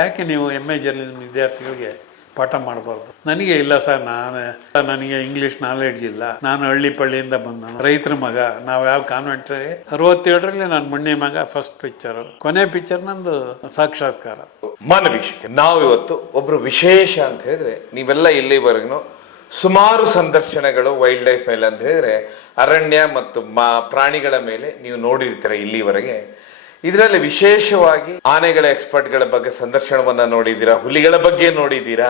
ಯಾಕೆ ನೀವು MA journalism ವಿದ್ಯಾರ್ಥಿಗಳಿಗೆ ಪಾಠ ಮಾಡಬಾರ್ದು? ನನಗೆ ಇಲ್ಲ ಸರ್, ನನಗೆ ಇಂಗ್ಲೀಷ್ ನಾಲೆಡ್ಜ್ ಇಲ್ಲ, ನಾನು ಹಳ್ಳಿ ಪಳ್ಳಿಯಿಂದ ಬಂದ ರೈತರ ಮಗ. ನಾವು ಯಾವ ಕಾನ್ವೆಂಟ್ 67ರಲ್ಲಿ ನಾನು ಮಣ್ಣಿ ಮಗ ಫಸ್ಟ್ ಪಿಕ್ಚರ್, ಕೊನೆ ಪಿಕ್ಚರ್ ನಂದು ಸಾಕ್ಷಾತ್ಕಾರ. ಮಾನವೀಕ್ಷಕ್ಕೆ ನಾವು ಇವತ್ತು ಒಬ್ರು ವಿಶೇಷ ಅಂತ ಹೇಳಿದ್ರೆ, ನೀವೆಲ್ಲ ಇಲ್ಲಿವರೆಗೂ ಸುಮಾರು ಸಂದರ್ಶನಗಳು ವೈಲ್ಡ್ ಲೈಫ್ ಮೇಲೆ ಅಂತ ಹೇಳಿದ್ರೆ ಅರಣ್ಯ ಮತ್ತು ಪ್ರಾಣಿಗಳ ಮೇಲೆ ನೀವು ನೋಡಿರ್ತೀರ ಇಲ್ಲಿವರೆಗೆ. ಇದರಲ್ಲಿ ವಿಶೇಷವಾಗಿ ಆನೆಗಳ ಎಕ್ಸ್ಪರ್ಟ್ಗಳ ಬಗ್ಗೆ ಸಂದರ್ಶನವನ್ನ ನೋಡಿದ್ದೀರಾ, ಹುಲಿಗಳ ಬಗ್ಗೆ ನೋಡಿದ್ದೀರಾ,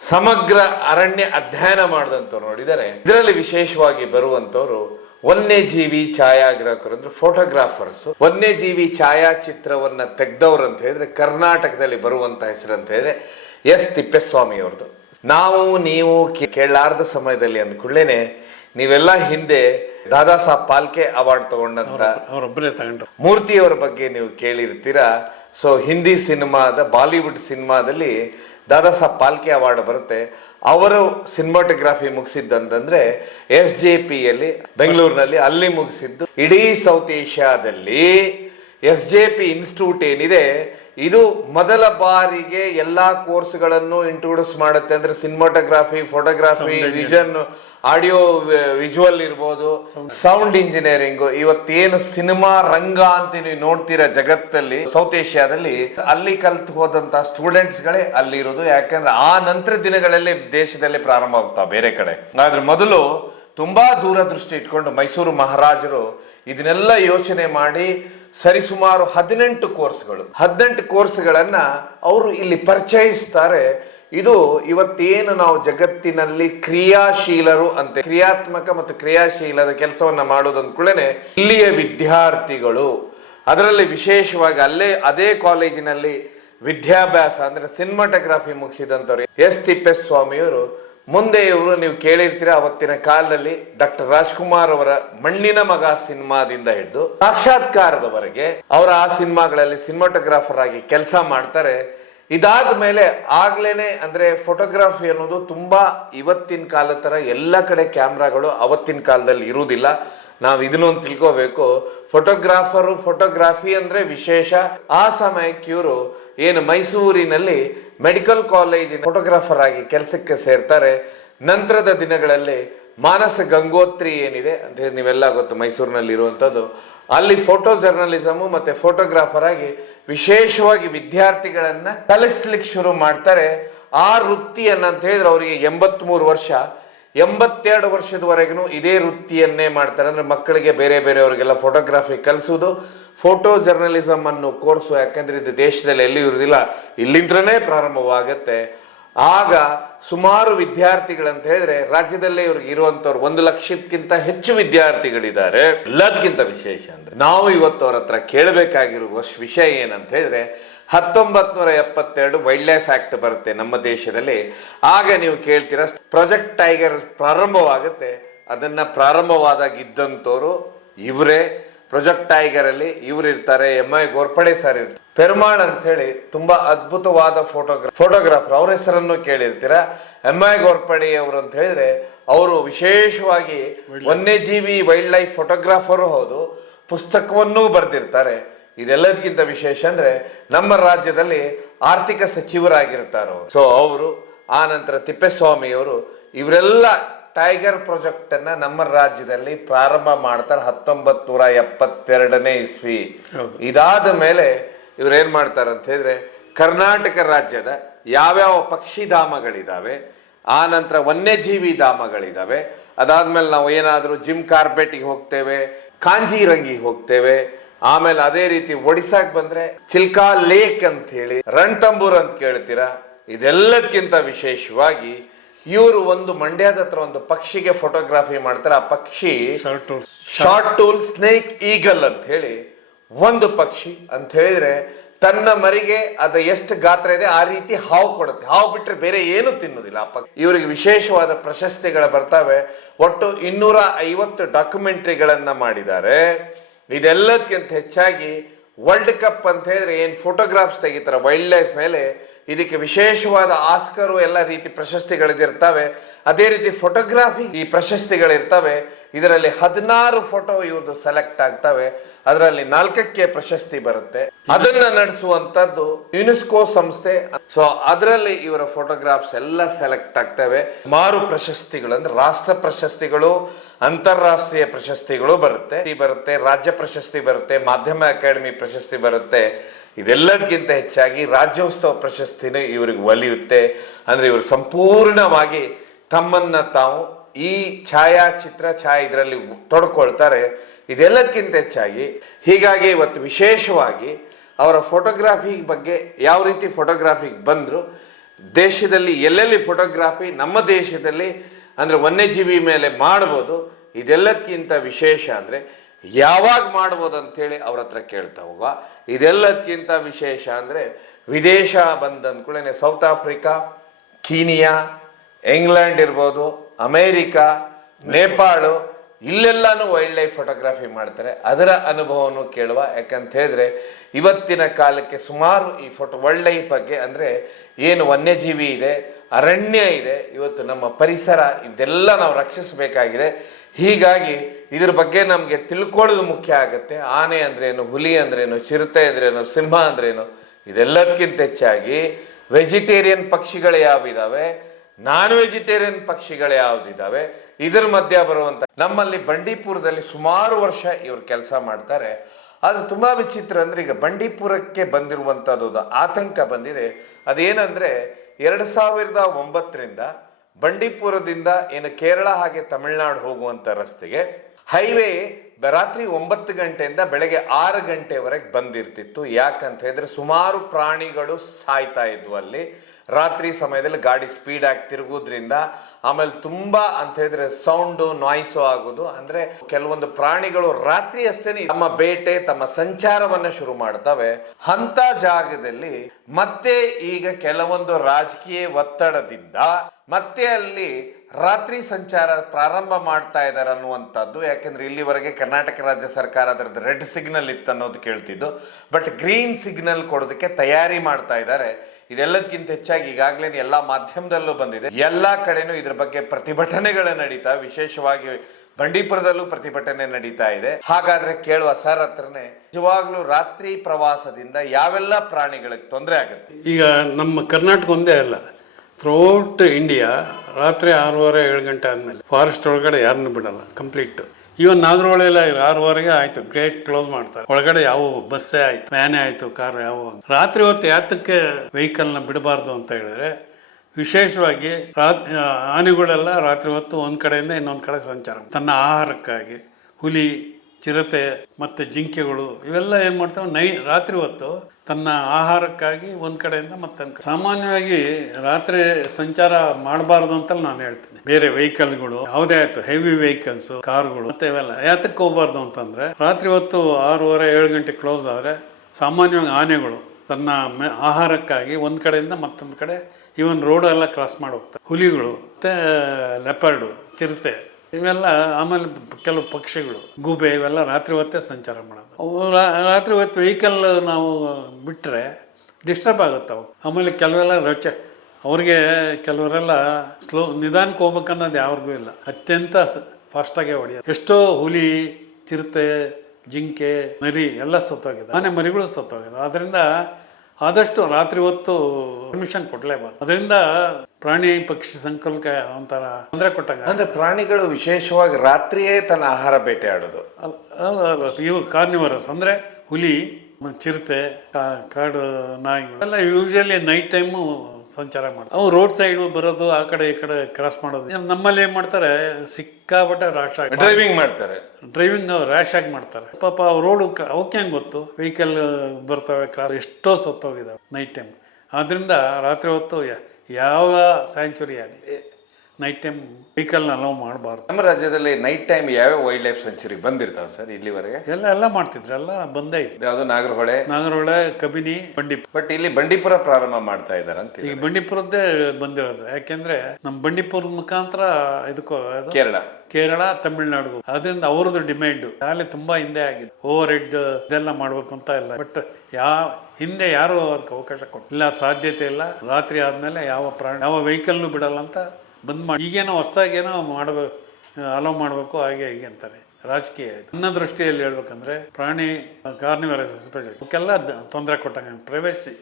ಸಮಗ್ರ ಅರಣ್ಯ ಅಧ್ಯಯನ ಮಾಡಿದಂಥವ್ರು ನೋಡಿದರೆ. ಇದರಲ್ಲಿ ವಿಶೇಷವಾಗಿ ಬರುವಂತವ್ರು ವನ್ಯಜೀವಿ ಛಾಯಾಗ್ರಾಹಕರು ಅಂದ್ರೆ ಫೋಟೋಗ್ರಾಫರ್ಸ್. ವನ್ಯಜೀವಿ ಛಾಯಾಚಿತ್ರವನ್ನ ತೆಗೆದವ್ರು ಅಂತ ಹೇಳಿದ್ರೆ ಕರ್ನಾಟಕದಲ್ಲಿ ಬರುವಂತ ಹೆಸರು ಅಂತ ಹೇಳಿದ್ರೆ S. ತಿಪ್ಪೇಸ್ವಾಮಿ ಅವ್ರದ್ದು. ನಾವು ನೀವು ಕೇಳಲಾರ್ದ ಸಮಯದಲ್ಲಿ ಅಂದ್ಕೊಳ್ಳೇನೆ ನೀವೆಲ್ಲ ಹಿಂದೆ ದಾದಾ ಸಾಹೇಬ್ ಪಾಲ್ಕೆ ಅವಾರ್ಡ್ ತಗೊಂಡಂತ ಅವರೊಬ್ಬರೇ ತಗೊಂಡ್ರು ಮೂರ್ತಿಯವರ ಬಗ್ಗೆ ನೀವು ಕೇಳಿರ್ತೀರಾ. ಸೊ ಹಿಂದಿ ಸಿನಿಮಾದ ಬಾಲಿವುಡ್ ಸಿನಿಮಾದಲ್ಲಿ ದಾದಾ ಸಾಹೇಬ್ ಪಾಲ್ಕೆ ಅವಾರ್ಡ್ ಬರುತ್ತೆ. ಅವರು ಸಿನಿಮಾಟೋಗ್ರಫಿ ಮುಗಿಸಿದ್ದಂತಂದ್ರೆ SJPಯಲ್ಲಿ ಬೆಂಗಳೂರಿನಲ್ಲಿ ಅಲ್ಲಿ ಮುಗಿಸಿದ್ದು. ಇಡೀ ಸೌತ್ ಏಷ್ಯಾದಲ್ಲಿ SJP ಇನ್ಸ್ಟಿಟ್ಯೂಟ್ ಏನಿದೆ ಇದು ಮೊದಲ ಬಾರಿಗೆ ಎಲ್ಲಾ ಕೋರ್ಸ್ಗಳನ್ನು ಇಂಟ್ರೊಡ್ಯೂಸ್ ಮಾಡುತ್ತೆ. ಅಂದ್ರೆ cinematography, photography, vision, audio visual ಇರ್ಬೋದು, ಸೌಂಡ್ ಇಂಜಿನಿಯರಿಂಗ್. ಇವತ್ತೇನು ಸಿನಿಮಾ ರಂಗ ಅಂತ ನೀವು ನೋಡ್ತೀರಾ ಜಗತ್ತಲ್ಲಿ, ಸೌತ್ ಏಷ್ಯಾದಲ್ಲಿ ಅಲ್ಲಿ ಕಲ್ತು ಹೋದಂತ ಸ್ಟೂಡೆಂಟ್ಸ್ ಗಳೇ ಅಲ್ಲಿ ಇರೋದು. ಯಾಕಂದ್ರೆ ಆ ನಂತರ ದಿನಗಳಲ್ಲಿ ದೇಶದಲ್ಲಿ ಪ್ರಾರಂಭ ಆಗ್ತಾವ ಬೇರೆ ಕಡೆ. ಆದ್ರೆ ಮೊದಲು ತುಂಬಾ ದೂರದೃಷ್ಟಿ ಇಟ್ಕೊಂಡು ಮೈಸೂರು ಮಹಾರಾಜರು ಇದನ್ನೆಲ್ಲ ಯೋಚನೆ ಮಾಡಿ ಸರಿಸುಮಾರು 18 ಕೋರ್ಸ್ಗಳನ್ನ ಅವರು ಇಲ್ಲಿ ಪರಿಚಯಿಸ್ತಾರೆ. ಇದು ಇವತ್ತೇನು ನಾವು ಜಗತ್ತಿನಲ್ಲಿ ಕ್ರಿಯಾಶೀಲರು ಅಂತ, ಕ್ರಿಯಾತ್ಮಕ ಮತ್ತು ಕ್ರಿಯಾಶೀಲದ ಕೆಲಸವನ್ನ ಮಾಡೋದು ಅಂದ್ಕೊಳ್ಳೇನೆ ಇಲ್ಲಿಯ ವಿದ್ಯಾರ್ಥಿಗಳು. ಅದರಲ್ಲಿ ವಿಶೇಷವಾಗಿ ಅದೇ ಕಾಲೇಜಿನಲ್ಲಿ ವಿದ್ಯಾಭ್ಯಾಸ ಅಂದ್ರೆ ಸಿನಿಮಾಟೋಗ್ರಫಿ ಮುಗಿಸಿದಂಥವ್ರು S. ತಿಪ್ಪೇಸ್ವಾಮಿಯವರು. ಮುಂದೆ ಇವರು ನೀವು ಕೇಳಿರ್ತೀರ, ಅವತ್ತಿನ ಕಾಲದಲ್ಲಿ ಡಾಕ್ಟರ್ ರಾಜ್ಕುಮಾರ್ ಅವರ ಮಣ್ಣಿನ ಮಗ ಸಿನಿಮಾದಿಂದ ಹಿಡಿದು ಸಾಕ್ಷಾತ್ಕಾರದವರೆಗೆ ಅವರ ಆ ಸಿನಿಮಾಗಳಲ್ಲಿ ಸಿನಿಮಾಟೋಗ್ರಾಫರ್ ಆಗಿ ಕೆಲಸ ಮಾಡ್ತಾರೆ. ಇದಾದ ಮೇಲೆ ಆಗ್ಲೇನೆ ಅಂದ್ರೆ ಫೋಟೋಗ್ರಫಿ ಅನ್ನೋದು ತುಂಬಾ ಇವತ್ತಿನ ಕಾಲದ ತರ ಎಲ್ಲ ಕಡೆ ಕ್ಯಾಮ್ರಾಗಳು ಅವತ್ತಿನ ಕಾಲದಲ್ಲಿ ಇರುವುದಿಲ್ಲ. ನಾವು ಇದನ್ನೊಂದು ತಿಳ್ಕೋಬೇಕು. ಫೋಟೋಗ್ರಫಿ ಅಂದ್ರೆ ವಿಶೇಷ. ಆ ಸಮಯಕ್ಕೆ ಇವರು ಏನು ಮೈಸೂರಿನಲ್ಲಿ ಮೆಡಿಕಲ್ ಕಾಲೇಜ್ ಫೋಟೋಗ್ರಾಫರ್ ಆಗಿ ಕೆಲಸಕ್ಕೆ ಸೇರ್ತಾರೆ. ನಂತರದ ದಿನಗಳಲ್ಲಿ ಮಾನಸ ಗಂಗೋತ್ರಿ ಏನಿದೆ ಅಂತ ಹೇಳಿ ನೀವೆಲ್ಲ ಗೊತ್ತು, ಮೈಸೂರಿನಲ್ಲಿ ಇರುವಂತದ್ದು. ಅಲ್ಲಿ ಫೋಟೋ ಜರ್ನಲಿಸಮ್ ಮತ್ತೆ ಫೋಟೋಗ್ರಾಫರ್ ಆಗಿ ವಿಶೇಷವಾಗಿ ವಿದ್ಯಾರ್ಥಿಗಳನ್ನ ಕಲಿಸ್ಲಿಕ್ಕೆ ಶುರು ಮಾಡ್ತಾರೆ. ಆ ವೃತ್ತಿಯನ್ನ ಅಂತ ಹೇಳಿದ್ರೆ ಅವರಿಗೆ 83 ವರ್ಷ, 82 ವರ್ಷದವರೆಗೂ ಇದೇ ವೃತ್ತಿಯನ್ನೇ ಮಾಡ್ತಾರೆ. ಅಂದ್ರೆ ಮಕ್ಕಳಿಗೆ ಬೇರೆ ಬೇರೆಯವರಿಗೆಲ್ಲ ಫೋಟೋಗ್ರಫಿ ಕಲಿಸುವುದು, ಫೋಟೋ ಜರ್ನಲಿಸಮ್ ಅನ್ನೋ ಕೋರ್ಸು. ಯಾಕಂದ್ರೆ ಇದು ದೇಶದಲ್ಲಿ ಎಲ್ಲಿ ಇರುವುದಿಲ್ಲ, ಇಲ್ಲಿಂದನೇ ಪ್ರಾರಂಭವಾಗತ್ತೆ. ಆಗ ಸುಮಾರು ವಿದ್ಯಾರ್ಥಿಗಳಂತ ಹೇಳಿದ್ರೆ ರಾಜ್ಯದಲ್ಲೇ ಇವ್ರಿಗೆ ಇರುವಂತವ್ರು 1 ಲಕ್ಷಕ್ಕಿಂತ ಹೆಚ್ಚು ವಿದ್ಯಾರ್ಥಿಗಳಿದ್ದಾರೆ. ಎಲ್ಲದಕ್ಕಿಂತ ವಿಶೇಷ ಅಂದ್ರೆ ನಾವು ಇವತ್ತು ಅವ್ರ ಹತ್ರ ಕೇಳಬೇಕಾಗಿರುವ ವಿಷಯ ಏನಂತ ಹೇಳಿದ್ರೆ 1972 ವೈಲ್ಡ್ ಲೈಫ್ ಆಕ್ಟ್ ಬರುತ್ತೆ ನಮ್ಮ ದೇಶದಲ್ಲಿ. ಆಗ ನೀವು ಕೇಳ್ತೀರಾ ಪ್ರಾಜೆಕ್ಟ್ ಟೈಗರ್ ಪ್ರಾರಂಭವಾಗುತ್ತೆ. ಅದನ್ನ ಪ್ರಾರಂಭವಾದಾಗ ಇದ್ದಂಥವ್ರು ಇವರೇ. ಪ್ರಾಜೆಕ್ಟ್ ಟೈಗರ್ ಅಲ್ಲಿ ಇವ್ರು ಇರ್ತಾರೆ, MI ಗೋರ್ಪಡೆ ಸರ್ ಇರ್ತಾರೆ, ಪೆರ್ಮಾಳ್ ಅಂತ ಹೇಳಿ ತುಂಬಾ ಅದ್ಭುತವಾದ ಫೋಟೋಗ್ರಾಫರ್, ಅವ್ರ ಹೆಸರನ್ನು ಕೇಳಿರ್ತೀರಾ. MI ಗೋರ್ಪಡೆ ಅವರು ಅಂತ ಹೇಳಿದ್ರೆ ಅವರು ವಿಶೇಷವಾಗಿ ವನ್ಯಜೀವಿ ವೈಲ್ಡ್ ಲೈಫ್ ಫೋಟೋಗ್ರಾಫರು ಹೌದು, ಪುಸ್ತಕವನ್ನೂ ಬರೆದಿರ್ತಾರೆ. ಇದೆಲ್ಲದಕ್ಕಿಂತ ವಿಶೇಷ ಅಂದ್ರೆ ನಮ್ಮ ರಾಜ್ಯದಲ್ಲಿ ಆರ್ಥಿಕ ಸಚಿವರಾಗಿರ್ತಾರೆ ಅವರು. ಸೊ ಅವರು ಆ ನಂತರ ತಿಪ್ಪೇಸ್ವಾಮಿ ಅವರು ಇವರೆಲ್ಲ ಟೈಗರ್ ಪ್ರಾಜೆಕ್ಟ್ ಅನ್ನ ನಮ್ಮ ರಾಜ್ಯದಲ್ಲಿ ಪ್ರಾರಂಭ ಮಾಡ್ತಾರೆ 1972ನೇ ಇಸ್ವಿ. ಇದಾದ ಮೇಲೆ ಇವ್ರೇನ್ ಮಾಡ್ತಾರೆ ಅಂತ ಹೇಳಿದ್ರೆ ಕರ್ನಾಟಕ ರಾಜ್ಯದ ಯಾವ್ಯಾವ ಪಕ್ಷಿಧಾಮಗಳಿದಾವೆ, ಆ ನಂತರ ವನ್ಯಜೀವಿ ಧಾಮಗಳಿದಾವೆ, ಅದಾದ್ಮೇಲೆ ನಾವು ಏನಾದ್ರೂ ಜಿಮ್ ಕಾರ್ಬೆಟ್ಗೆ ಹೋಗ್ತೇವೆ, ಕಾಂಜಿರಂಗಿಗೆ ಹೋಗ್ತೇವೆ, ಆಮೇಲೆ ಅದೇ ರೀತಿ ಒಡಿಸಾಕ್ ಬಂದ್ರೆ ಚಿಲ್ಕಾ ಲೇಕ್ ಅಂತ ಹೇಳಿ, ರಣತಂಬೂರ್ ಅಂತ ಕೇಳ್ತೀರಾ. ಇದೆಲ್ಲದಕ್ಕಿಂತ ವಿಶೇಷವಾಗಿ ಇವರು ಒಂದು ಮಂಡ್ಯದ ಹತ್ರ ಒಂದು ಪಕ್ಷಿಗೆ ಫೋಟೋಗ್ರಫಿ ಮಾಡ್ತಾರೆ. ಆ ಪಕ್ಷಿ ಶಾರ್ಟ್ ಟೂಲ್ ಸ್ನೇಕ್ ಈಗಲ್ ಅಂತ ಹೇಳಿ ಒಂದು ಪಕ್ಷಿ ಅಂತ ಹೇಳಿದ್ರೆ ತನ್ನ ಮರಿಗೆ ಅದ ಎಷ್ಟು ಗಾತ್ರ ಇದೆ ಆ ರೀತಿ ಹಾವು ಕೊಡುತ್ತೆ. ಹಾವು ಬಿಟ್ರೆ ಬೇರೆ ಏನು ತಿನ್ನೋದಿಲ್ಲ ಆ ಪಕ್ಷಿ. ಇವರಿಗೆ ವಿಶೇಷವಾದ ಪ್ರಶಸ್ತಿಗಳು ಬರ್ತವೆ. ಒಟ್ಟು 250 ಡಾಕ್ಯುಮೆಂಟ್ರಿಗಳನ್ನ ಮಾಡಿದ್ದಾರೆ. ಇದೆಲ್ಲದಕ್ಕಿಂತ ಹೆಚ್ಚಾಗಿ ವರ್ಲ್ಡ್ ಕಪ್ ಅಂತ ಹೇಳಿದ್ರೆ ಏನ್ ಫೋಟೋಗ್ರಾಫ್ಸ್ ತೆಗಿತಾರೆ ವೈಲ್ಡ್ ಲೈಫ್ ಮೇಲೆ, ಇದಕ್ಕೆ ವಿಶೇಷವಾದ ಆಸ್ಕರು ಎಲ್ಲ ರೀತಿ ಪ್ರಶಸ್ತಿಗಳಿರ್ತವೆ. ಅದೇ ರೀತಿ ಫೋಟೋಗ್ರಫಿ ಈ ಪ್ರಶಸ್ತಿಗಳಿರ್ತವೆ. ಇದರಲ್ಲಿ 16 ಫೋಟೋ ಇವ್ರದ್ದು ಸೆಲೆಕ್ಟ್ ಆಗ್ತವೆ. ಅದರಲ್ಲಿ 4ಕ್ಕೆ ಪ್ರಶಸ್ತಿ ಬರುತ್ತೆ. ಅದನ್ನ ನಡೆಸುವಂತದ್ದು ಯುನೆಸ್ಕೋ ಸಂಸ್ಥೆ. ಸೊ ಅದರಲ್ಲಿ ಇವರ ಫೋಟೋಗ್ರಾಫ್ಸ್ ಎಲ್ಲ ಸೆಲೆಕ್ಟ್ ಆಗ್ತವೆ. ಸುಮಾರು ಪ್ರಶಸ್ತಿಗಳು ಅಂದ್ರೆ ರಾಷ್ಟ್ರ ಪ್ರಶಸ್ತಿಗಳು, ಅಂತಾರಾಷ್ಟ್ರೀಯ ಪ್ರಶಸ್ತಿಗಳು ಬರುತ್ತೆ, ರಾಜ್ಯ ಪ್ರಶಸ್ತಿ ಬರುತ್ತೆ, ಮಾಧ್ಯಮ ಅಕಾಡೆಮಿ ಪ್ರಶಸ್ತಿ ಬರುತ್ತೆ. ಇದೆಲ್ಲದಕ್ಕಿಂತ ಹೆಚ್ಚಾಗಿ ರಾಜ್ಯೋತ್ಸವ ಪ್ರಶಸ್ತಿನೇ ಇವರಿಗೆ ಒಲಿಯುತ್ತೆ. ಅಂದ್ರೆ ಇವರು ಸಂಪೂರ್ಣವಾಗಿ ತಮ್ಮನ್ನ ತಾವು ಈ ಇದರಲ್ಲಿ ತೊಡ್ಕೊಳ್ತಾರೆ. ಇದೆಲ್ಲಕ್ಕಿಂತ ಹೆಚ್ಚಾಗಿ ಹೀಗಾಗಿ ಇವತ್ತು ವಿಶೇಷವಾಗಿ ಅವರ ಫೋಟೋಗ್ರಫಿ ಬಗ್ಗೆ ಯಾವ ರೀತಿ ಫೋಟೋಗ್ರಫಿಗೆ ಬಂದ್ರು, ದೇಶದಲ್ಲಿ ಎಲ್ಲೆಲ್ಲಿ ಫೋಟೋಗ್ರಫಿ ನಮ್ಮ ದೇಶದಲ್ಲಿ ಅಂದ್ರೆ ವನ್ಯಜೀವಿ ಮೇಲೆ ಮಾಡ್ಬೋದು, ಇದೆಲ್ಲದಕ್ಕಿಂತ ವಿಶೇಷ ಅಂದ್ರೆ ಯಾವಾಗ ಮಾಡ್ಬೋದು ಅಂತೇಳಿ ಅವ್ರ ಹತ್ರ ಕೇಳ್ತಾ ಹೋಗುವ. ಇದೆಲ್ಲದಕ್ಕಿಂತ ವಿಶೇಷ ಅಂದ್ರೆ ವಿದೇಶ ಬಂದ ಅಂದ್ಕೂಡಲೇ ಸೌತ್ ಆಫ್ರಿಕಾ, ಕೀನಿಯಾ, ಇಂಗ್ಲೆಂಡ್ ಇರ್ಬೋದು, ಅಮೇರಿಕಾ, ನೇಪಾಳ, ಇಲ್ಲೆಲ್ಲಾನು ವೈಲ್ಡ್ ಲೈಫ್ ಫೋಟೋಗ್ರಫಿ ಮಾಡ್ತಾರೆ. ಅದರ ಅನುಭವವನ್ನು ಕೇಳುವ. ಯಾಕಂತ ಹೇಳಿದ್ರೆ ಇವತ್ತಿನ ಕಾಲಕ್ಕೆ ಸುಮಾರು ಈ ವೈಲ್ಡ್ ಲೈಫ್ ಬಗ್ಗೆ ಅಂದ್ರೆ ಏನು ವನ್ಯಜೀವಿ ಇದೆ, ಅರಣ್ಯ ಇದೆ, ಇವತ್ತು ನಮ್ಮ ಪರಿಸರ ಇದೆಲ್ಲ ನಾವು ರಕ್ಷಿಸಬೇಕಾಗಿದೆ. ಹೀಗಾಗಿ ಇದ್ರ ಬಗ್ಗೆ ನಮ್ಗೆ ತಿಳ್ಕೊಳ್ಳೋದು ಮುಖ್ಯ ಆಗುತ್ತೆ. ಆನೆ ಅಂದ್ರೇನು, ಹುಲಿ ಅಂದ್ರೇನು, ಚಿರತೆ ಅಂದ್ರೇನು, ಸಿಂಹ ಅಂದ್ರೇನು, ಇದೆಲ್ಲದಕ್ಕಿಂತ ಹೆಚ್ಚಾಗಿ ವೆಜಿಟೇರಿಯನ್ ಪಕ್ಷಿಗಳು ಯಾವಿದಾವೆ, ನಾನ್ ವೆಜಿಟೇರಿಯನ್ ಪಕ್ಷಿಗಳು ಯಾವ್ದಿದಾವೆ, ಇದ್ರ ಮಧ್ಯ ಬರುವಂತ ನಮ್ಮಲ್ಲಿ ಬಂಡೀಪುರದಲ್ಲಿ ಸುಮಾರು ವರ್ಷ ಇವ್ರು ಕೆಲಸ ಮಾಡ್ತಾರೆ. ಅದು ತುಂಬಾ ವಿಚಿತ್ರ ಅಂದ್ರೆ ಈಗ ಬಂಡೀಪುರಕ್ಕೆ ಬಂದಿರುವಂತದ್ದು ಆತಂಕ ಬಂದಿದೆ. ಅದೇನಂದ್ರೆ 2009ರಿಂದ ಬಂಡೀಪುರದಿಂದ ಏನು ಕೇರಳ ಹಾಗೆ ತಮಿಳುನಾಡು ಹೋಗುವಂತ ರಸ್ತೆಗೆ ಹೈವೇ ರಾತ್ರಿ 9 ಗಂಟೆಯಿಂದ ಬೆಳಗ್ಗೆ 6 ಗಂಟೆವರೆಗೆ ಬಂದಿರ್ತಿತ್ತು. ಯಾಕಂತ ಹೇಳಿದ್ರೆ ಸುಮಾರು ಪ್ರಾಣಿಗಳು ಸಾಯ್ತಾ ಇದ್ವು ಅಲ್ಲಿ. ರಾತ್ರಿ ಸಮಯದಲ್ಲಿ ಗಾಡಿ ಸ್ಪೀಡ್ ಆಗಿ ತಿರುಗೋದ್ರಿಂದ, ಆಮೇಲೆ ತುಂಬಾ ಅಂತ ಹೇಳಿದ್ರೆ ಸೌಂಡು ನಾಯ್ಸು ಆಗೋದು. ಅಂದ್ರೆ ಕೆಲವೊಂದು ಪ್ರಾಣಿಗಳು ರಾತ್ರಿ ಅಷ್ಟೇ ತಮ್ಮ ಬೇಟೆ, ತಮ್ಮ ಸಂಚಾರವನ್ನ ಶುರು ಮಾಡ್ತವೆ. ಅಂತ ಜಾಗದಲ್ಲಿ ಮತ್ತೆ ಈಗ ಕೆಲವೊಂದು ರಾಜಕೀಯ ಒತ್ತಡದಿಂದ ಮತ್ತೆ ಅಲ್ಲಿ ರಾತ್ರಿ ಸಂಚಾರ ಪ್ರಾರಂಭ ಮಾಡ್ತಾ ಇದ್ದಾರೆ ಅನ್ನುವಂಥದ್ದು. ಯಾಕೆಂದ್ರೆ ಇಲ್ಲಿವರೆಗೆ ಕರ್ನಾಟಕ ರಾಜ್ಯ ಸರ್ಕಾರ ಅದರದ್ದು ರೆಡ್ ಸಿಗ್ನಲ್ ಇತ್ತು ಅನ್ನೋದು ಕೇಳ್ತಿದ್ದು, ಬಟ್ ಗ್ರೀನ್ ಸಿಗ್ನಲ್ ಕೊಡೋದಕ್ಕೆ ತಯಾರಿ ಮಾಡ್ತಾ ಇದ್ದಾರೆ. ಇದೆಲ್ಲದಕ್ಕಿಂತ ಹೆಚ್ಚಾಗಿ ಈಗಾಗಲೇ ಎಲ್ಲಾ ಮಾಧ್ಯಮದಲ್ಲೂ ಬಂದಿದೆ, ಎಲ್ಲಾ ಕಡೆನೂ ಇದ್ರ ಬಗ್ಗೆ ಪ್ರತಿಭಟನೆಗಳು ನಡೀತಾ, ವಿಶೇಷವಾಗಿ ಬಂಡೀಪುರದಲ್ಲೂ ಪ್ರತಿಭಟನೆ ನಡೀತಾ ಇದೆ. ಹಾಗಾದ್ರೆ ಕೇಳುವ ಸರ್ ಹತ್ರನೇ, ನಿಜವಾಗ್ಲೂ ರಾತ್ರಿ ಪ್ರವಾಸದಿಂದ ಯಾವೆಲ್ಲ ಪ್ರಾಣಿಗಳಿಗೆ ತೊಂದರೆ ಆಗುತ್ತೆ? ಈಗ ನಮ್ಮ ಕರ್ನಾಟಕ ಒಂದೇ ಅಲ್ಲ, ಥ್ರೂಔಟ್ ಇಂಡಿಯಾ ರಾತ್ರಿ 6:30-7 ಗಂಟೆ ಆದಮೇಲೆ ಫಾರೆಸ್ಟ್ ಒಳಗಡೆ ಯಾರನ್ನು ಬಿಡಲ್ಲ, ಕಂಪ್ಲೀಟ್. ಇವನ್ ನಾಗರಹೊಳೆಲ್ಲ 6:15 ಆಯ್ತು, ಗೇಟ್ ಕ್ಲೋಸ್ ಮಾಡ್ತಾರೆ. ಒಳಗಡೆ ಯಾವ ಬಸ್ಸೇ ಆಯ್ತು, ವ್ಯಾನೇ ಆಯ್ತು, ಕಾರ್ ಯಾವ. ರಾತ್ರಿ ಹೊತ್ತು ಯಾತಕ್ಕೆ ವೆಹಿಕಲ್ನ ಬಿಡಬಾರ್ದು ಅಂತ ಹೇಳಿದ್ರೆ, ವಿಶೇಷವಾಗಿ ಆನೆಗಳೆಲ್ಲ ರಾತ್ರಿ ಹೊತ್ತು ಒಂದ್ ಕಡೆಯಿಂದ ಇನ್ನೊಂದ್ ಕಡೆ ಸಂಚಾರ ತನ್ನ ಆಹಾರಕ್ಕಾಗಿ. ಹುಲಿ, ಚಿರತೆ ಮತ್ತೆ ಜಿಂಕೆಗಳು ಇವೆಲ್ಲ ಏನ್ ಮಾಡ್ತಾವೆ, ರಾತ್ರಿ ಹೊತ್ತು ತನ್ನ ಆಹಾರಕ್ಕಾಗಿ ಒಂದ್ ಕಡೆಯಿಂದ ಮತ್ತೆ ಸಾಮಾನ್ಯವಾಗಿ ರಾತ್ರಿ ಸಂಚಾರ ಮಾಡಬಾರ್ದು ಅಂತ ನಾನು ಹೇಳ್ತೀನಿ. ಬೇರೆ ವೆಹಿಕಲ್ಗಳು ಯಾವುದೇ ಆಯ್ತು, ಹೆವಿ ವೆಹಿಕಲ್ಸ್, ಕಾರ್ಗಳು ಮತ್ತೆ ಇವೆಲ್ಲ ಯಾತಕ್ಕೆ ಹೋಗ್ಬಾರ್ದು ಅಂತಂದ್ರೆ, ರಾತ್ರಿ ಹೊತ್ತು 6:30-7 ಗಂಟೆ ಕ್ಲೋಸ್ ಆದ್ರೆ ಸಾಮಾನ್ಯವಾಗಿ ಆನೆಗಳು ತನ್ನ ಆಹಾರಕ್ಕಾಗಿ ಒಂದ್ ಕಡೆಯಿಂದ ಮತ್ತೊಂದ್ ಕಡೆ ಇವನ್ ರೋಡ್ ಎಲ್ಲ ಕ್ರಾಸ್ ಮಾಡಿ ಹೋಗ್ತವೆ. ಹುಲಿಗಳು ಮತ್ತೆ ಲೆಪರ್ಡು, ಚಿರತೆ ಇವೆಲ್ಲ, ಆಮೇಲೆ ಕೆಲವು ಪಕ್ಷಿಗಳು, ಗೂಬೆ, ಇವೆಲ್ಲ ರಾತ್ರಿ ಹೊತ್ತೇ ಸಂಚಾರ ಮಾಡೋದು. ಅವು ರಾತ್ರಿ ಹೊತ್ತು ವೆಹಿಕಲ್ ನಾವು ಬಿಟ್ಟರೆ ಡಿಸ್ಟರ್ಬ್ ಆಗುತ್ತೆ ಅವು. ಆಮೇಲೆ ಕೆಲವೆಲ್ಲ ಅವ್ರಿಗೆ ಕೆಲವರೆಲ್ಲ ನಿಧಾನಕ್ಕೆ ಹೋಗ್ಬೇಕನ್ನೋದು ಯಾರಿಗೂ ಇಲ್ಲ, ಅತ್ಯಂತ ಫಾಸ್ಟಾಗೆ ಹೊಡೆಯೋದು. ಎಷ್ಟೋ ಹುಲಿ, ಚಿರತೆ, ಜಿಂಕೆ, ನರಿ ಎಲ್ಲ ಸತ್ತೋಗಿದೆ, ಆನೆ ಮರಿಗಳು ಸತ್ತೋಗಿದೆ. ಅದರಿಂದ ಆದಷ್ಟು ರಾತ್ರಿ ಹೊತ್ತು ಪರ್ಮಿಷನ್ ಕೊಡ್ಲೇಬಾರ್ದು. ಅದರಿಂದ ಪ್ರಾಣಿ ಪಕ್ಷಿ ಸಂಕುಲಕ್ಕೆ ಒಂಥರ ತೊಂದರೆ ಕೊಟ್ಟಂಗ. ಅಂದ್ರೆ ಪ್ರಾಣಿಗಳು ವಿಶೇಷವಾಗಿ ರಾತ್ರಿಯೇ ತನ್ನ ಆಹಾರ ಬೇಟೆ ಆಡೋದು. ಇವು ಕಾರ್ನಿವರಸ್ ಅಂದ್ರೆ ಹುಲಿ, ಚಿರತೆ, ಕಾಡು ನಾಯಿಗಳು ಎಲ್ಲ ಯೂಶಲಿ ನೈಟ್ ಟೈಮು ಸಂಚಾರ ಮಾಡ್ತಾರೆ. ಅವು ರೋಡ್ ಸೈಡ್ ಬರೋದು, ಆ ಕಡೆ ಈ ಕಡೆ ಕ್ರಾಸ್ ಮಾಡೋದು. ನಮ್ಮಲ್ಲಿ ಏನ್ ಮಾಡ್ತಾರೆ, ಸಿಕ್ಕಾಪಟ್ಟೆ ಡ್ರೈವಿಂಗ್ ರ್ಯಾಶ್ ಆಗಿ ಮಾಡ್ತಾರೆ. ಪಾಪ ರೋಡ್ ಅವಕ್ಕೆ ಹೆಂಗ್ ಗೊತ್ತು, ವೆಹಿಕಲ್ ಬರ್ತವೆ, ಕ್ರಾಸ್ ಎಷ್ಟೋ ಸತ್ತೋಗಿದಾವೆ ನೈಟ್ ಟೈಮ್. ಆದ್ರಿಂದ ರಾತ್ರಿ ಹೊತ್ತು ಯಾವ ಸ್ಯಾಂಚುರಿ ಆಗಲಿ ನೈಟ್ ಟೈಮ್ ವೆಹಿಕಲ್ನ ಅಲೌ ಮಾಡಬಾರ್ದು. ನಮ್ಮ ರಾಜ್ಯದಲ್ಲಿ ನೈಟ್ ಟೈಮ್ ಯಾವ ವೈಲ್ಡ್ ಲೈಫ್ ಸೆಂಚುರಿ ಬಂದಿರ್ತಾವೆ ಸರ್ ಇಲ್ಲಿವರೆಗೆ? ಎಲ್ಲ ಮಾಡ್ತಿದ್ರು, ಎಲ್ಲ ಬಂದೇ ಇತ್ತು. ಯಾವುದು ನಾಗರಹೊಳೆ, ಕಬಿನಿ, ಬಂಡೀಪುರ. ಬಟ್ ಇಲ್ಲಿ ಬಂಡೀಪುರ ಪ್ರಾರಂಭ ಮಾಡ್ತಾ ಇದ್ದಾರೆ ಅಂತ. ಈಗ ಬಂಡೀಪುರದ್ದೇ ಬಂದಿರೋದು. ಯಾಕೆಂದ್ರೆ ನಮ್ಮ ಬಂಡೀಪುರದ ಮುಖಾಂತರ ಇದಕ್ಕೂ ಕೇರಳ, ತಮಿಳುನಾಡು, ಅದರಿಂದ ಅವ್ರದ್ದು ಡಿಮ್ಯಾಂಡ್ ಅಲ್ಲಿ ತುಂಬಾ ಹಿಂದೆ ಆಗಿದೆ. ಓವರ್ ಹೆಡ್ ಇದೆಲ್ಲ ಮಾಡ್ಬೇಕು ಅಂತ ಇಲ್ಲ. ಬಟ್ ಹಿಂದೆ ಯಾರು ಅದಕ್ಕೆ ಅವಕಾಶ ಕೊಟ್ಟಿಲ್ಲ, ಸಾಧ್ಯತೆ ಇಲ್ಲ. ರಾತ್ರಿ ಆದ್ಮೇಲೆ ಯಾವ ವೆಹಿಕಲ್ನು ಬಿಡಲ್ಲ ಅಂತ ಬಂದ್ ಮಾಡಿ. ಈಗೇನೋ ಹೊಸದಾಗೇನೋ ಅಲೋ ಮಾಡಬೇಕು ಹಾಗೆ ಹೀಗೆ ಅಂತಾರೆ. ರಾಜಕೀಯ ಇದು. ನನ್ನ ದೃಷ್ಟಿಯಲ್ಲಿ ಹೇಳ್ಬೇಕಂದ್ರೆ ಪ್ರಾಣಿ ಕಾರ್ನಿವರಸ್ ಎಸ್ಪೆಷಲಿ ಅವಕ್ಕೆಲ್ಲ ತೊಂದರೆ ಕೊಟ್ಟಂಗೆ, ಪ್ರೈವೇಸಿ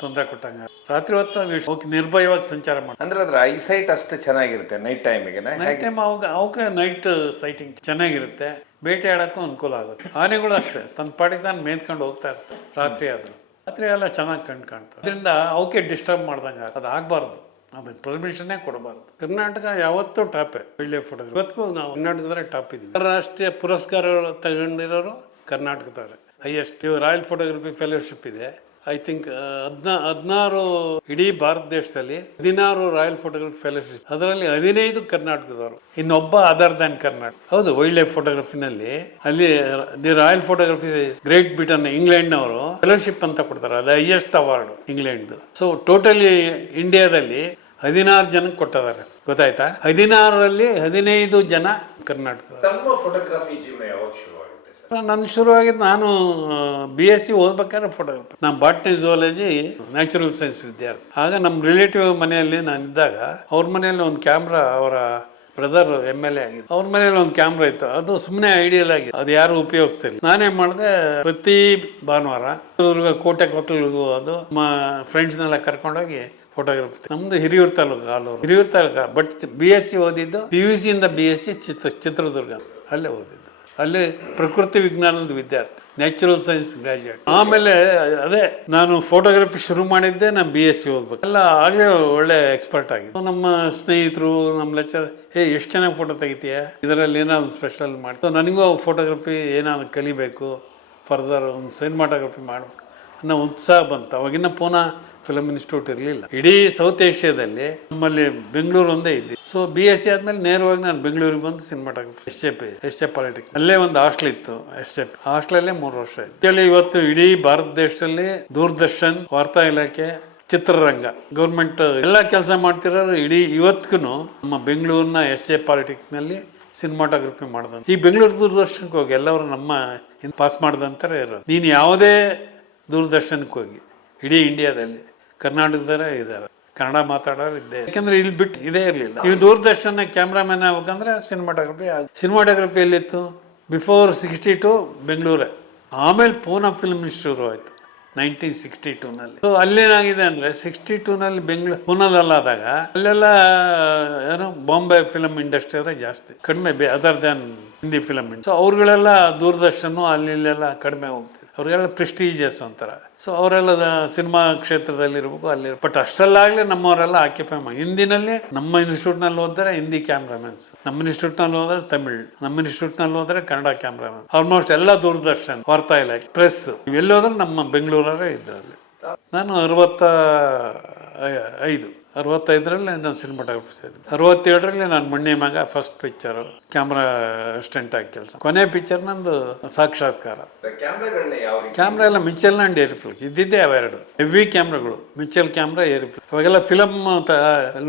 ತೊಂದರೆ ಕೊಟ್ಟಂಗೆ. ರಾತ್ರಿ ಹೊತ್ತು ಅವಕ್ಕೆ ನಿರ್ಭಯವಾಗಿ ಸಂಚಾರ ಮಾಡಿ. ಅಂದ್ರೆ ಅದ್ರ ಐಸೈಟ್ ಅಷ್ಟು ಚೆನ್ನಾಗಿರುತ್ತೆ ನೈಟ್ ಟೈಮಿಗೆ. ನೈಟ್ ಟೈಮ್ ಅವಕ್ಕೆ ನೈಟ್ ಸೈಟಿಂಗ್ ಚೆನ್ನಾಗಿರುತ್ತೆ, ಬೇಟೆ ಆಡೋಕ್ಕೂ ಅನುಕೂಲ ಆಗುತ್ತೆ. ಆನೆಗಳು ಅಷ್ಟೇ ತನ್ನ ಪಾಡಿಗೆ ತಾನು ಮೇದ್ಕೊಂಡು ಹೋಗ್ತಾ ಇರ್ತವೆ ರಾತ್ರಿ ಆದರೂ. ರಾತ್ರಿ ಎಲ್ಲ ಚೆನ್ನಾಗಿ ಕಾಣ್ತದೆ. ಅದರಿಂದ ಅವಕ್ಕೆ ಡಿಸ್ಟರ್ಬ್ ಮಾಡ್ದಂಗೆ ಅದು ಆಗಬಾರ್ದು, ಅದಕ್ಕೆ ಪರ್ಮಿಷನ್ನೇ ಕೊಡಬಾರ್ದು. ಕರ್ನಾಟಕ ಯಾವತ್ತೂ ಟಾಪೇ ಒಳ್ಳೆ ಫೋಟೋಗ್ರಫಿ. ಇವತ್ತಿಗೂ ನಾವು ಕರ್ನಾಟಕದಲ್ಲೇ ಟಾಪ್ ಇದ್ದೀವಿ. ಅಂತಾರಾಷ್ಟ್ರೀಯ ಪುರಸ್ಕಾರಗಳು ತಗೊಂಡಿರೋರು ಕರ್ನಾಟಕದವ್ರೆ. ಹೈಯೆಸ್ಟ್ ರಾಯಲ್ ಫೋಟೋಗ್ರಫಿ ಫೆಲೋಶಿಪ್ ಇದೆ. ಐ ಥಿಂಕ್ 16 ಇಡೀ ಭಾರತ ದೇಶದಲ್ಲಿ 16 ರಾಯಲ್ ಫೋಟೋಗ್ರಫಿ ಫೆಲೋಶಿಪ್, ಅದರಲ್ಲಿ 15 ಕರ್ನಾಟಕದವರು, ಇನ್ನೊಬ್ಬ ಅದರ್ ದ್ಯಾನ್ ಕರ್ನಾಟಕ. ಹೌದು, ವೈಲ್ಡ್ ಲೈಫ್ ಫೋಟೋಗ್ರಫಿನಲ್ಲಿ ಅಲ್ಲಿ the royal photography great Britain ಇಂಗ್ಲೆಂಡ್ನವರು ಫೆಲೋಶಿಪ್ ಅಂತ ಕೊಡ್ತಾರೆ, ಅದು highest award England. So totally ಇಂಡಿಯಾದಲ್ಲಿ 16 ಜನಕ್ಕೆ ಕೊಟ್ಟಿದ್ದಾರೆ, ಗೊತ್ತಾಯ್ತಾ? 16ರಲ್ಲಿ 15 ಜನ ಕರ್ನಾಟಕ. ತಮ್ಮ ಫೋಟೋಗ್ರಫಿ ಜೀವನ ಯಾವಾಗ ಶುರು ಆಗುತ್ತೆ ಸರ್? ನನ್ನ ಶುರುವಾಗಿದ್ದು ನಾನು BSc ಓದ್ಬೇಕಾದ್ರೆ ಫೋಟೋಗ್ರಫಿ. ನಾನು ಬಾಟ್ನಿ ಝುವಾಲಜಿ ನ್ಯಾಚುರಲ್ ಸೈನ್ಸ್ ವಿದ್ಯಾರ್ಥಿ. ಆಗ ನಮ್ಮ ರಿಲೇಟಿವ್ ಮನೆಯಲ್ಲಿ ನಾನು ಇದ್ದಾಗ ಅವ್ರ ಮನೆಯಲ್ಲಿ ಒಂದು ಕ್ಯಾಮ್ರಾ, ಅವರ ಬ್ರದರ್ MLA ಆಗಿದ್ದು, ಅವ್ರ ಮನೇಲಿ ಒಂದು ಕ್ಯಾಮ್ರಾ ಇತ್ತು. ಅದು ಸುಮ್ಮನೆ ಐಡಿಯಲ್ ಆಗಿ ಅದು ಯಾರು ಉಪಯೋಗಿಸ್ತಿಲ್ಲ. ನಾನೇನು ಮಾಡಿದೆ, ಪ್ರತಿ ಭಾನುವಾರ ಕೋಟೆ ಕೊತ್ತಲಿಗೂ ಅದು ನಮ್ಮ ಫ್ರೆಂಡ್ಸ್ನೆಲ್ಲ ಕರ್ಕೊಂಡೋಗಿ ಫೋಟೋಗ್ರಫಿ. ನಮ್ದು ಹಿರಿಯೂರು ತಾಲೂಕು, ಹಿರಿಯೂರು ತಾಲೂಕು. ಬಟ್ BSc ಓದಿದ್ದು PUC ಇಂದ BSc ಚಿತ್ರದುರ್ಗ, ಅಲ್ಲೇ ಓದಿದ್ದು. ಅಲ್ಲಿ ಪ್ರಕೃತಿ ವಿಜ್ಞಾನದ ವಿದ್ಯಾರ್ಥಿ, ನ್ಯಾಚುರಲ್ ಸೈನ್ಸ್ ಗ್ರಾಜ್ಯುಯೇಟ್. ಆಮೇಲೆ ಅದೇ ನಾನು ಫೋಟೋಗ್ರಫಿ ಶುರು ಮಾಡಿದ್ದೆ ನಾನು BSc ಓದ್ಬೇಕು. ಎಲ್ಲ ಆಗಲೇ ಒಳ್ಳೆ ಎಕ್ಸ್ಪರ್ಟ್ ಆಗಿದ್ದು. ನಮ್ಮ ಸ್ನೇಹಿತರು, ನಮ್ಮ ಲೆಕ್ಚರ್, ಎಷ್ಟು ಚೆನ್ನಾಗಿ ಫೋಟೋ ತೆಗಿತೀಯ, ಇದರಲ್ಲಿ ಏನಾದ್ರು ಸ್ಪೆಷಲ್ ಮಾಡಿ. ನನಗೂ ಫೋಟೋಗ್ರಫಿ ಏನಾದ್ರು ಕಲಿಬೇಕು, ಫರ್ದರ್ ಒಂದು ಸಿನಿಮಾಟೋಗ್ರಫಿ ಮಾಡಬೇಕು ಅನ್ನೋ ಉತ್ಸಾಹ ಬಂತು. ಅವಾಗಿನ ಪೂನಾ ಫಿಲಮ್ ಇನ್ಸ್ಟಿಟ್ಯೂಟ್ ಇರಲಿಲ್ಲ. ಇಡೀ ಸೌತ್ ಏಷ್ಯಾದಲ್ಲಿ ನಮ್ಮಲ್ಲಿ ಬೆಂಗಳೂರು ಒಂದೇ ಇದ್ದಿ. ಸೊ BSc ಆದಮೇಲೆ ನೇರವಾಗಿ ನಾನು ಬೆಂಗಳೂರಿಗೆ ಬಂದು ಸಿನಿಮಾಟೋಗ್ರಫಿ SJP ಪಾಲಿಟಿಕ್ಸ್ ಅಲ್ಲೇ ಒಂದು ಹಾಸ್ಟೆಲ್ ಇತ್ತು. SJP ಹಾಸ್ಟೆಲಲ್ಲೇ 3 ವರ್ಷ ಇತ್ತು. ಇವತ್ತು ಇಡೀ ಭಾರತ ದೇಶದಲ್ಲಿ ದೂರದರ್ಶನ್, ವಾರ್ತಾ ಇಲಾಖೆ, ಚಿತ್ರರಂಗ, ಗೌರ್ಮೆಂಟ್ ಎಲ್ಲ ಕೆಲಸ ಮಾಡ್ತಿರೋರು ಇಡೀ ಇವತ್ತಿಗೂ ನಮ್ಮ ಬೆಂಗಳೂರಿನ SJP ಪಾಲಿಟಿಕ್ಸ್ನಲ್ಲಿ ಸಿನಿಮಾಟೋಗ್ರಫಿ ಮಾಡ್ದಂತ. ಈ ಬೆಂಗಳೂರು ದೂರದರ್ಶನಕ್ಕೆ ಹೋಗಿ ಎಲ್ಲರೂ ನಮ್ಮ ಪಾಸ್ ಮಾಡ್ದಂತಾರೆ ಇರೋದು. ನೀನು ಯಾವುದೇ ದೂರದರ್ಶನಕ್ಕೆ ಹೋಗಿ ಇಡೀ ಇಂಡಿಯಾದಲ್ಲಿ ಕರ್ನಾಟಕದವರೇ ಇದ್ದಾರೆ, ಕನ್ನಡ ಮಾತಾಡೋರು ಇದ್ದೇ. ಯಾಕಂದ್ರೆ ಇಲ್ಲಿ ಬಿಟ್ಟು ಇದೇ ಇರಲಿಲ್ಲ. ನೀವು ದೂರದರ್ಶನ ಕ್ಯಾಮ್ರಾಮನ್ ಆಗ್ಬೇಕಂದ್ರೆ ಸಿನಿಮಾಟೋಗ್ರಫಿ ಎಲ್ಲಿತ್ತು? ಬಿಫೋರ್ 62 ಬೆಂಗಳೂರೇ. ಆಮೇಲೆ ಪೂನಾ ಫಿಲ್ಮ್ ಶುರು ಆಯಿತು 1962ನಲ್ಲಿ. ಸೊ ಅಲ್ಲೇನಾಗಿದೆ ಅಂದರೆ 62ನಲ್ಲಿ ಪೂನಾದಲ್ಲಾದಾಗ ಅಲ್ಲೆಲ್ಲ ಏನೋ ಬಾಂಬೆ ಫಿಲಮ್ ಇಂಡಸ್ಟ್ರಿ ಅವರೇ ಜಾಸ್ತಿ, ಕಡಿಮೆ other than Hindi film industry. So ಅವ್ರುಗಳೆಲ್ಲ ದೂರದರ್ಶನ ಅಲ್ಲೆಲ್ಲ ಕಡಿಮೆ ಹೋಗ್ತಿದ್ರು. ಅವ್ರಿಗೆಲ್ಲ ಪ್ರೆಸ್ಟೀಜಿಯಸ್ ಅಂತಾರ. ಸೊ ಅವರೆಲ್ಲ ಸಿನಿಮಾ ಕ್ಷೇತ್ರದಲ್ಲಿ ಇರ್ಬೇಕು ಅಲ್ಲಿ. ಬಟ್ ಅಷ್ಟಲ್ಲಾಗಲಿ ನಮ್ಮವರೆಲ್ಲ ಆಕ್ಯುಪೈ ಮಾಡಿ. ಹಿಂದಿನಲ್ಲಿ ನಮ್ಮ ಇನ್ಸ್ಟಿಟ್ಯೂಟ್ನಲ್ಲಿ ಹೋದರೆ ಹಿಂದಿ ಕ್ಯಾಮ್ರಾಮನ್ಸ್, ನಮ್ಮ ಇನ್ಸ್ಟಿಟ್ಯೂಟ್ನಲ್ಲಿ ಹೋದ್ರೆ ತಮಿಳ್, ನಮ್ಮ ಇನ್ಸ್ಟಿಟ್ಯೂಟ್ನಲ್ಲಿ ಹೋದ್ರೆ ಕನ್ನಡ ಕ್ಯಾಮ್ರಾಮನ್. ಆಲ್ಮೋಸ್ಟ್ ಎಲ್ಲ ದೂರದರ್ಶನ್, ವಾರ್ತಾ ಇಲಾಖೆ, ಪ್ರೆಸ್ ಇವೆಲ್ಲ ಹೋದ್ರೆ ನಮ್ಮ ಬೆಂಗಳೂರವರೇ ಇದ್ರಲ್ಲಿ. ನಾನು 65ರಲ್ಲಿ ನಾನು ಸಿನಿಮಾಟೋಗ್ರಫಿ ಸೇರಿದೆ. 67ರಲ್ಲಿ ನಾನು ಮಣ್ಣಿ ಮಗ ಫಸ್ಟ್ ಪಿಕ್ಚರು ಕ್ಯಾಮ್ರಾ ಅಸಿಸ್ಟೆಂಟ್ ಆಗಿ ಕೆಲಸ. ಕೊನೆ ಪಿಕ್ಚರ್ ನಂದು ಸಾಕ್ಷಾತ್ಕಾರ. ಕ್ಯಾಮ್ರಾ ಎಲ್ಲ ಮಿಚ್ಚಲ್ ಅಂಡ್ ಏರಿಫ್ಲೆಕ್ಸ್ ಇದ್ದಿದ್ದೆ ಅವೆರಡು ಹೆವಿ ಕ್ಯಾಮ್ರಾಗಳು. ಮಿಚ್ಚಲ್ ಕ್ಯಾಮ್ರಾ, ಏರಿಫ್ಲೆಕ್ಸ್. ಅವಾಗೆಲ್ಲ ಫಿಲಮ್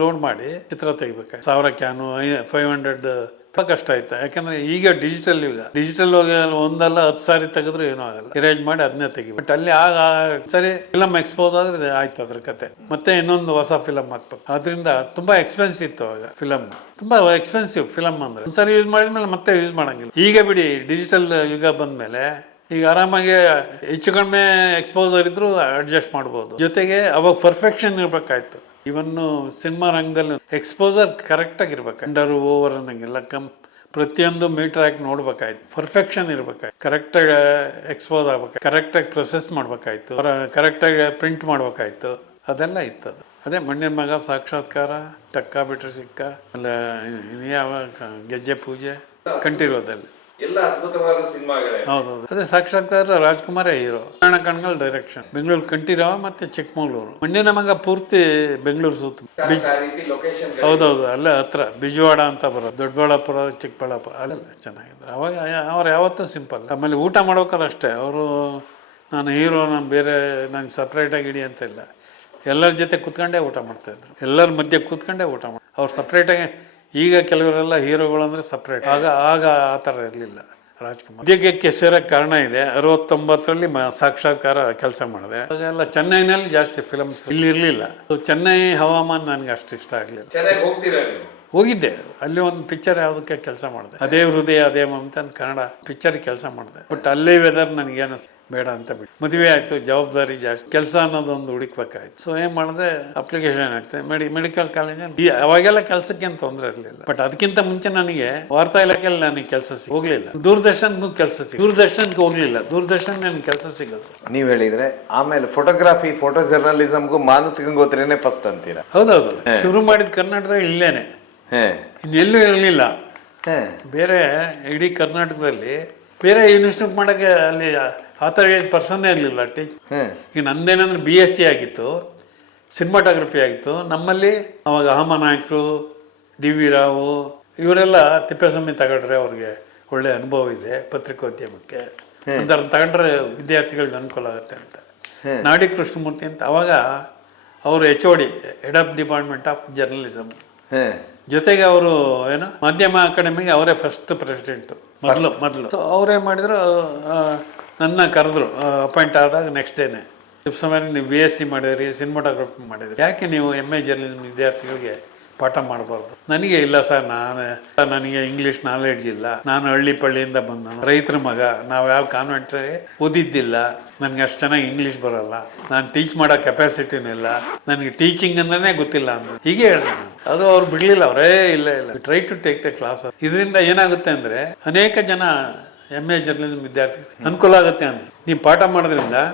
ಲೋಡ್ ಮಾಡಿ ಚಿತ್ರ ತೆಗಿಬೇಕು. 1000 ಕ್ಯಾನು, 500 ತುಂಬ ಕಷ್ಟ ಆಯ್ತಾ. ಯಾಕಂದ್ರೆ ಈಗ ಡಿಜಿಟಲ್ ಹೋಗಿ ಒಂದಲ್ಲ 10 ಸಾರಿ ತೆಗೆದ್ರು ಏನೂ ಆಗಲ್ಲ. ಇರೇಜ್ ಮಾಡಿ ಅದನ್ನೇ ತೆಗಿ. ಬಟ್ ಅಲ್ಲಿ ಸರಿ ಫಿಲಮ್ ಎಕ್ಸ್ಪೋಸ್ ಆದ್ರೆ ಆಯ್ತು ಅದ್ರ ಕತೆ. ಮತ್ತೆ ಇನ್ನೊಂದು ಹೊಸ ಫಿಲಮ್ ಹಾಕ್ಬೇಕು. ಅದರಿಂದ ತುಂಬಾ ಎಕ್ಸ್ಪೆನ್ಸಿವ್ ಇತ್ತು ಅವಾಗ ಫಿಲಮ್. ತುಂಬಾ ಎಕ್ಸ್ಪೆನ್ಸಿವ್ ಫಿಲಮ್ ಅಂದ್ರೆ ಒಂದ್ಸರಿ ಯೂಸ್ ಮಾಡಿದ್ಮೇಲೆ ಮತ್ತೆ ಯೂಸ್ ಮಾಡಂಗಿಲ್ಲ. ಈಗ ಬಿಡಿ ಡಿಜಿಟಲ್ ಯುಗ ಬಂದ್ಮೇಲೆ ಈಗ ಆರಾಮಾಗಿ ಹೆಚ್ಚು ಕಡಿಮೆ ಎಕ್ಸ್ಪೋಸರ್ ಇದ್ರು ಅಡ್ಜಸ್ಟ್ ಮಾಡ್ಬೋದು. ಜೊತೆಗೆ ಅವಾಗ ಪರ್ಫೆಕ್ಷನ್ ಇರ್ಬೇಕಾಯ್ತು. ಇವನ್ನು ಸಿನಿಮಾ ರಂಗದಲ್ಲಿ ಎಕ್ಸ್ಪೋಸರ್ ಕರೆಕ್ಟಾಗಿ ಇರ್ಬೇಕು. ಅಂಡರು ಓವರ್ ಅನ್ನಂಗಿಲ್ಲ. ಪ್ರತಿಯೊಂದು ಮೀಟರ್ ಹಾಕಿ ನೋಡ್ಬೇಕಾಯ್ತು. ಪರ್ಫೆಕ್ಷನ್ ಇರ್ಬೇಕಾಯ್ತು. ಕರೆಕ್ಟಾಗಿ ಎಕ್ಸ್ಪೋಸ್ ಆಗ್ಬೇಕಾಯ್ತು, ಕರೆಕ್ಟಾಗಿ ಪ್ರೊಸೆಸ್ ಮಾಡ್ಬೇಕಾಯ್ತು, ಕರೆಕ್ಟಾಗಿ ಪ್ರಿಂಟ್ ಮಾಡ್ಬೇಕಾಯ್ತು. ಅದೆಲ್ಲ ಇತ್ತು. ಅದು ಅದೇ ಮಣ್ಣಿನ ಮಗ, ಸಾಕ್ಷಾತ್ಕಾರ, ಟಕ್ಕ ಬಿಟ್ರೆ ಸಿಕ್ಕ, ಅಲ್ಲ ಯಾವ ಗೆಜ್ಜೆ ಪೂಜೆ, ಕಂಠೀರವದಲ್ಲಿ ಎಲ್ಲ ಅದ್ಭುತವಾದ ಸಿನಿಮಾಗಳೇ. ಹೌದೌದು. ಅದೇ ಸಾಕ್ಷಾತ್ಕಾರ ರಾಜ್ಕುಮಾರೇ ಹೀರೋ, ಕಣ್ಗಲ್ ಡೈರೆಕ್ಷನ್. ಬೆಂಗಳೂರು ಕಂಠೀರವ ಮತ್ತೆ ಚಿಕ್ಕಮಗಳೂರು. ಮಣ್ಣಿನ ಮಗ ಪೂರ್ತಿ ಬೆಂಗಳೂರು ಸುತ್ತ. ಹೌದೌದು, ಅಲ್ಲೇ ಹತ್ರ ಬಿಜವಾಡ ಅಂತ ಬರೋದು. ದೊಡ್ಡಬಳ್ಳಾಪುರ, ಚಿಕ್ಕಬಳ್ಳಾಪುರ ಅಲ್ಲೆಲ್ಲ ಚೆನ್ನಾಗಿದ್ರು. ಅವಾಗ ಅವ್ರು ಯಾವತ್ತೂ ಸಿಂಪಲ್. ಆಮೇಲೆ ಊಟ ಮಾಡ್ಬೇಕಾದ್ರೆ ಅಷ್ಟೇ ಅವರು, ನಾನು ಹೀರೋ, ನಾನು ಬೇರೆ ನಾನು ಸಪ್ರೇಟಾಗಿ ಇಡಿ ಅಂತ ಇಲ್ಲ. ಎಲ್ಲರ ಜೊತೆ ಕೂತ್ಕೊಂಡೇ ಊಟ ಮಾಡ್ತಾಯಿದ್ರು. ಎಲ್ಲರ ಮಧ್ಯೆ ಕೂತ್ಕೊಂಡೇ ಊಟ ಮಾಡಿ. ಅವ್ರು ಸಪ್ರೇಟಾಗಿ. ಈಗ ಕೆಲವರೆಲ್ಲ ಹೀರೋಗಳು ಅಂದರೆ ಸಪ್ರೇಟ್. ಆಗ ಆ ಥರ ಇರಲಿಲ್ಲ. ರಾಜ್ಕುಮಾರ್ ಉದ್ಯೋಗಕ್ಕೆ ಸೇರೋಕ್ಕೆ ಕಾರಣ ಇದೆ. 69ರಲ್ಲಿ ಸಾಕ್ಷಾತ್ಕಾರ ಕೆಲಸ ಮಾಡಿದೆ. ಆಗೆಲ್ಲ ಚೆನ್ನೈನಲ್ಲಿ ಜಾಸ್ತಿ ಫಿಲಮ್ಸ್, ಇಲ್ಲಿ ಇರಲಿಲ್ಲ. ಚೆನ್ನೈ ಹವಾಮಾನ ನನಗೆ ಅಷ್ಟು ಇಷ್ಟ ಆಗಲಿಲ್ಲ. ಹೋಗಿದ್ದೆ ಅಲ್ಲಿ ಒಂದು ಪಿಕ್ಚರ್ ಯಾವುದಕ್ಕೆ ಕೆಲಸ ಮಾಡಿದೆ, ಅದೇ ಹೃದಯ ಅದೇ ಮಮತೆ ಅಂತ ಕನ್ನಡ ಪಿಕ್ಚರ್ ಕೆಲಸ ಮಾಡಿದೆ. ಬಟ್ ಅಲ್ಲೇ ವೆದರ್ ನನಗೇನು ಬೇಡ ಅಂತ ಬಿಟ್ಟು ಮದುವೆ ಆಯಿತು, ಜವಾಬ್ದಾರಿ ಜಾಸ್ತಿ, ಕೆಲಸ ಅನ್ನೋದು ಒಂದು ಹುಡುಕ್ಬೇಕಾಯ್ತು. ಸೊ ಏನು ಮಾಡಿದೆ, ಅಪ್ಲಿಕೇಶನ್ ಹಾಕ್ತೆ ಮೆಡಿಕಲ್ ಕಾಲೇಜಲ್ಲಿ. ಅವಾಗೆಲ್ಲ ಕೆಲಸಕ್ಕೆ ಏನು ತೊಂದರೆ ಇರಲಿಲ್ಲ. ಬಟ್ ಅದಕ್ಕಿಂತ ಮುಂಚೆ ನನಗೆ ವಾರ್ತಾ ಇಲಾಖೆಯಲ್ಲಿ ನನಗೆ ಕೆಲಸ ಹೋಗ್ಲಿಲ್ಲ. ದೂರದರ್ಶನ್ಗೂ ಕೆಲಸ ದೂರದರ್ಶನ್ಗೆ ಹೋಗ್ಲಿಲ್ಲ, ದೂರದರ್ಶನ್ ನನಗೆ ಕೆಲಸ ಸಿಗೋದು. ನೀವ್ ಹೇಳಿದ್ರೆ ಆಮೇಲೆ ಫೋಟೋಗ್ರಫಿ, ಫೋಟೋ ಜರ್ನಲಿಸಮ್ಗೂ ಮಾನಸ ಗಂಗೋತ್ರಿನೇ ಫಸ್ಟ್ ಅಂತೀರಾ? ಹೌದೌದು, ಶುರು ಮಾಡಿದ ಕರ್ನಾಟಕದಾಗ ಇಲ್ಲೇನೆ, ಇನ್ನೆಲ್ಲೂ ಇರಲಿಲ್ಲ. ಬೇರೆ ಇಡೀ ಕರ್ನಾಟಕದಲ್ಲಿ ಬೇರೆ ಇನ್ಸ್ಟಿಟ್ಯೂಟ್ ಮಾಡೋಕ್ಕೆ ಅಲ್ಲಿ ಆಥರೈಸ್ಡ್ ಪರ್ಸನ್ನೇ ಇರಲಿಲ್ಲ. ಈಗ ನಂದೇನಂದ್ರೆ BSc ಆಗಿತ್ತು, ಸಿನಿಮಾಟೋಗ್ರಫಿ ಆಗಿತ್ತು. ನಮ್ಮಲ್ಲಿ ಅವಾಗ ನಾಯಕರು, DV ರಾವ್ ಇವರೆಲ್ಲ ತಿಪ್ಪೇಸ್ವಾಮಿ ತಗೊಂಡ್ರೆ ಅವ್ರಿಗೆ ಒಳ್ಳೆ ಅನುಭವ ಇದೆ ಪತ್ರಿಕೋದ್ಯಮಕ್ಕೆ ಅಂತ ತಗೊಂಡ್ರೆ ವಿದ್ಯಾರ್ಥಿಗಳಿಗೆ ಅನುಕೂಲ ಆಗುತ್ತೆ ಅಂತ. ನಾಡಿ ಕೃಷ್ಣಮೂರ್ತಿ ಅಂತ ಅವಾಗ ಅವರು HOD, head of department of journalism. ಜೊತೆಗೆ ಅವರು ಏನು ಮಾಧ್ಯಮ ಅಕಾಡೆಮಿಗೆ ಅವರೇ ಫಸ್ಟ್ ಪ್ರೆಸಿಡೆಂಟು ಮೊದಲು. ಸೊ ಅವರೇ ಮಾಡಿದ್ರು, ನನ್ನ ಕರೆದ್ರು ಅಪಾಯಿಂಟ್ ಆದಾಗ ನೆಕ್ಸ್ಟ್ ಡೇನೆ. ಸಮಯ ನೀವು BSc ಮಾಡಿದ್ರಿ, ಸಿನಿಮಾಟೋಗ್ರಫಿ ಮಾಡಿದ್ರಿ, ಯಾಕೆ ನೀವು MA ಜರ್ನಲಿಸಮ್ ವಿದ್ಯಾರ್ಥಿಗಳಿಗೆ ಪಾಠ ಮಾಡಬಾರ್ದು? ನನಗೆ ಇಲ್ಲ ಸರ್, ನನಗೆ ಇಂಗ್ಲೀಷ್ ನಾಲೆಡ್ಜ್ ಇಲ್ಲ, ನಾನು ಹಳ್ಳಿ ಪಳ್ಳಿಯಿಂದ ಬಂದನು, ರೈತರ ಮಗ, ನಾವು ಯಾವ ಕಾನ್ವೆಂಟ್ ಓದಿದ್ದಿಲ್ಲ, ನನಗೆ ಅಷ್ಟು ಚೆನ್ನಾಗಿ ಇಂಗ್ಲೀಷ್ ಬರೋಲ್ಲ, ನಾನು ಟೀಚ್ ಮಾಡೋ ಕೆಪಾಸಿಟಿನೂ ಇಲ್ಲ, ನನಗೆ ಟೀಚಿಂಗ್ ಅಂದ್ರೆ ಗೊತ್ತಿಲ್ಲ ಅಂದರು. ಹೀಗೆ ಹೇಳಿದೆ ನಾನು. ಅದು ಅವ್ರು ಬಿಡಲಿಲ್ಲ, ಅವರೇ ಇಲ್ಲ try to take the class. ಇದರಿಂದ ಏನಾಗುತ್ತೆ ಅಂದರೆ ಅನೇಕ ಜನ MA ಜರ್ನಲಿಸಮ್ ವಿದ್ಯಾರ್ಥಿ ಅನುಕೂಲ ಆಗುತ್ತೆ ಅಂತ. ನೀವು ಪಾಠ ಮಾಡೋದ್ರಿಂದ